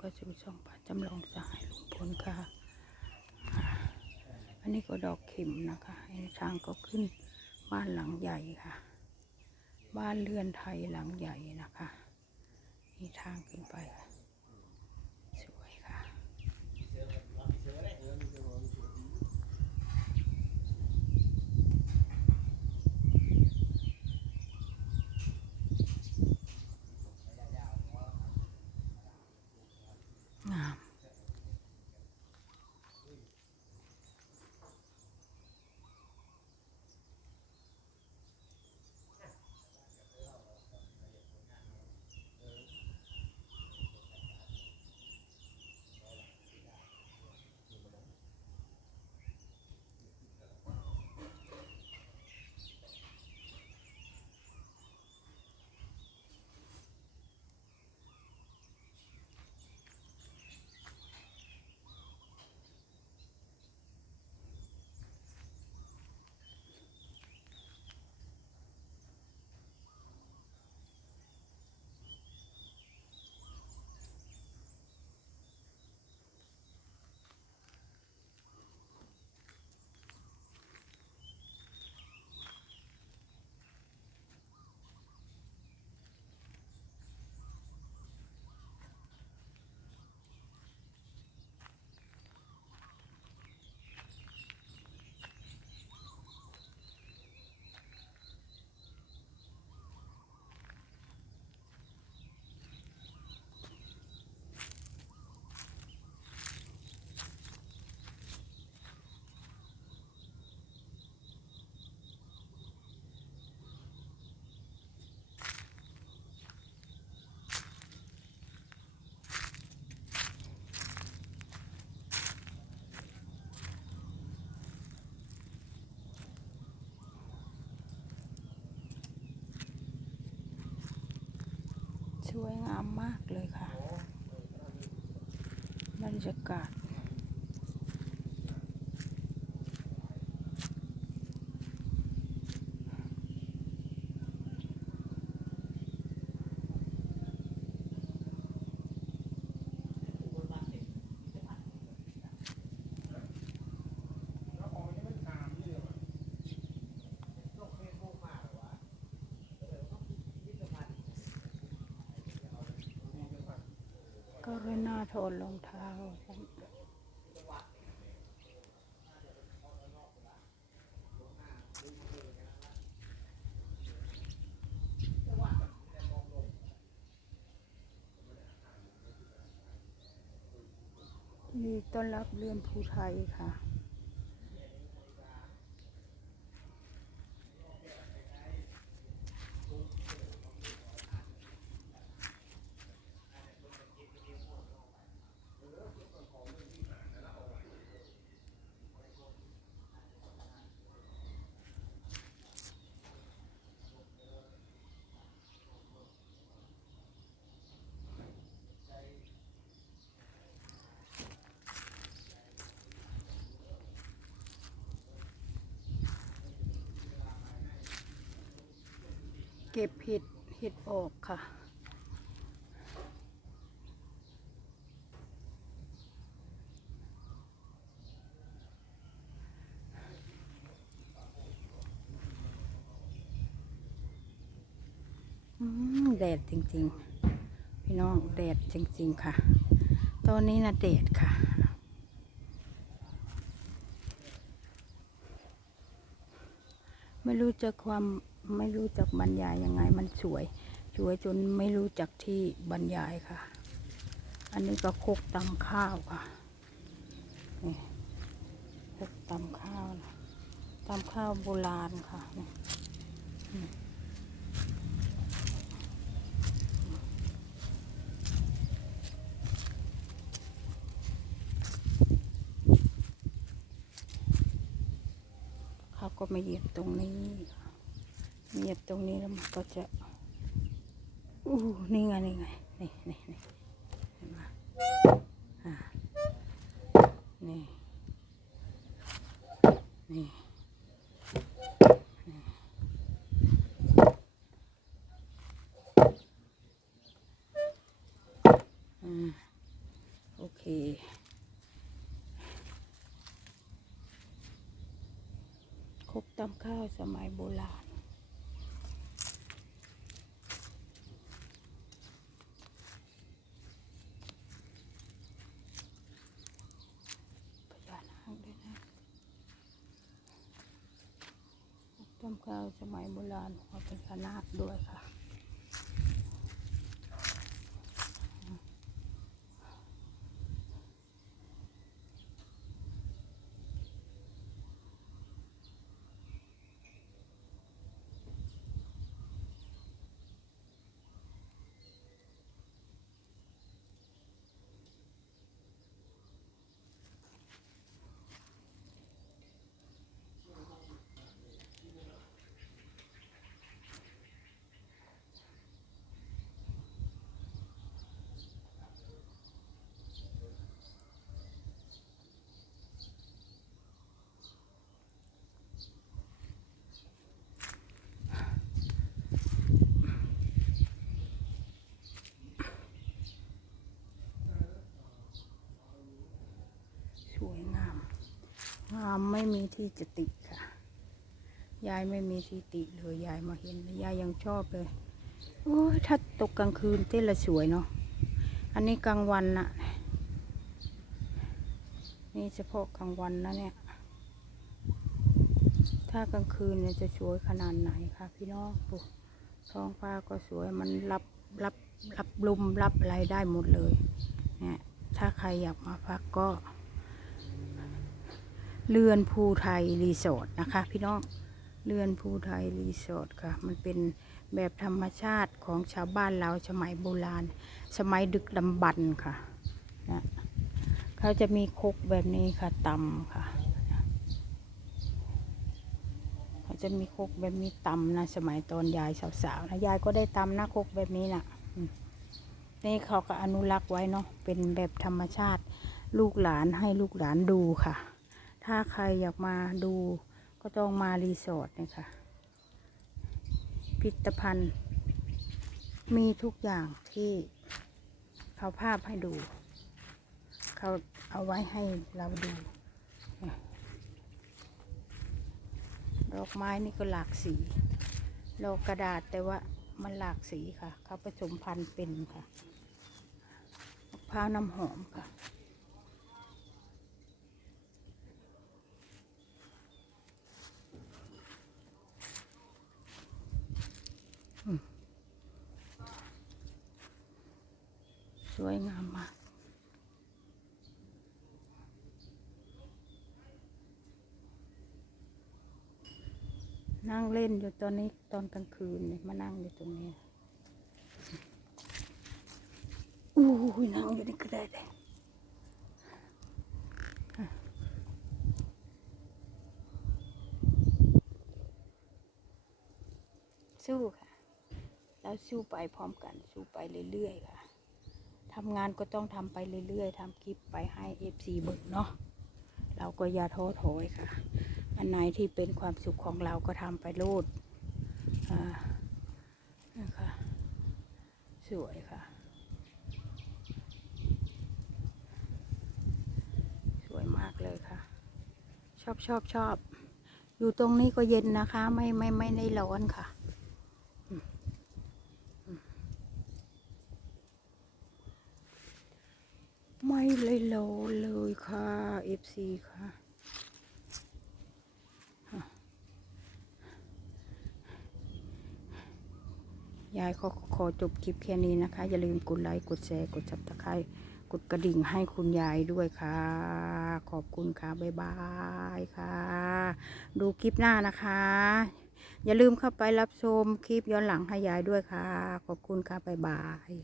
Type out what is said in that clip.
ก็สู่ช่องป่าจำลองสายลุงพลค่ะ อันนี้ก็ดอกเข็มนะคะไอ้ทางก็ขึ้นบ้านหลังใหญ่ค่ะ บ้านเรือนไทยหลังใหญ่นะคะ มีทางขึ้นไปค่ะ สวยงามมากเลยค่ะ บรรยากาศ ก็เลยน่าถอดรองเท้านี่ต้อนรับเรือนภูไทยค่ะ ก็บเห็ดเห็ดออกค่ะอืมแดดจริงๆ พี่น้องแดดจริงๆค่ะ ตอนนี้นะแดดค่ะไม่รู้จะความ ไม่รู้จักบรรยายยังไงมันสวยสวยจนไม่รู้จักที่บรรยายค่ะ อันนี้ก็โคกตำข้าวค่ะนี่โคกตำข้าวนะตำข้าวโบราณค่ะนี่อืมเขาก็มาเหยียบตรงนี้ เหยียบตรงนี้แล้วมันก็จะอู้นี่ไงนี่ไงนี่นี่นี่เห็นไหมอ่านี่นี่โอเคคบตำข้าวสมัยโบราณ ต้มข้าวสมัยโบราณของพญานาคด้วยค่ะ สวยงาม งา่มีที่จะติค่ะ ยายไม่มีที่ติเลยยายมาเห็นยายยังชอบเลยโอ้ยถ้าตกกลางคืนเต้นละสวยเนาะอันนี้กลางวันน่ะ นี่เฉพาะกลางวันนะเนี่ย ถ้ากลางคืนเนี่ยจะสวยขนาดไหนคะพี่น้องปุ๊ท้องฟ้าก็สวยมันรับรับรับลมรับอะไรได้หมดเลยเนี่ยถ้าใครอยากมาพักก็ เรือนภูไทยรีสอร์ทนะคะ พี่น้องเรือนภูไทยรีสอร์ทค่ะ มันเป็นแบบธรรมชาติของชาวบ้านเราสมัยโบราณ สมัยดึกดำบรรพ์ค่ะนะเขาจะมีคกแบบนี้ค่ะตำค่ะเขาจะมีคกแบบนี้ตำนะสมัยตอนยายสาวๆนะยายก็ได้ตำนะคกแบบนี้นะอืมนี่เขาก็อนุรักษ์ไว้เนาะเป็นแบบธรรมชาติลูกหลานให้ลูกหลานดูค่ะ ถ้าใครอยากมาดูก็ต้องมารีสอร์ทเนี่ยค่ะพิพิธภัณฑ์ มีทุกอย่างที่เขาภาพให้ดู เขาเอาไว้ให้เราดูดอกไม้นี่ก็หลากสีดอกกระดาษแต่ว่ามันหลากสีค่ะ เขาผสมพันธุ์เป็นค่ะมะพร้าวน้ำหอมค่ะ สวยงามมาก นั่งเล่นอยู่ตอนนี้ตอนกลางคืนเนี่ยมานั่งอยู่ตรงนี้อู้ยนั่งอยู่นี่ก็ได้เลยสู้ค่ะ แล้วสู้ไปพร้อมกัน สู้ไปเรื่อยๆค่ะ ทำงานก็ต้องทำไปเรื่อย ๆทำคลิปไปให้เอฟซีเบิ่งเนาะเราก็อย่าท้อถอยค่ะ อันไหนที่เป็นความสุขของเราก็ทำไปโลดอ่านะคะสวยค่ะสวยมากเลยค่ะ ชอบชอบชอบ อยู่ตรงนี้ก็เย็นนะคะ ไม่ไม่ไม่ได้ร้อนค่ะ ไม่เลยโลเลยค่ะ FC ค่ะยายขอขอจบคลิปแค่นี้นะคะ อย่าลืมกดไลค์กดแชร์กดจับตะไคร้กดกระดิ่งให้คุณยายด้วยค่ะ ขอบคุณค่ะ บ๊ายบายค่ะ ดูคลิปหน้านะคะ อย่าลืมเข้าไปรับชมคลิปย้อนหลังให้ยายด้วยค่ะ ขอบคุณค่ะ บ๊ายบาย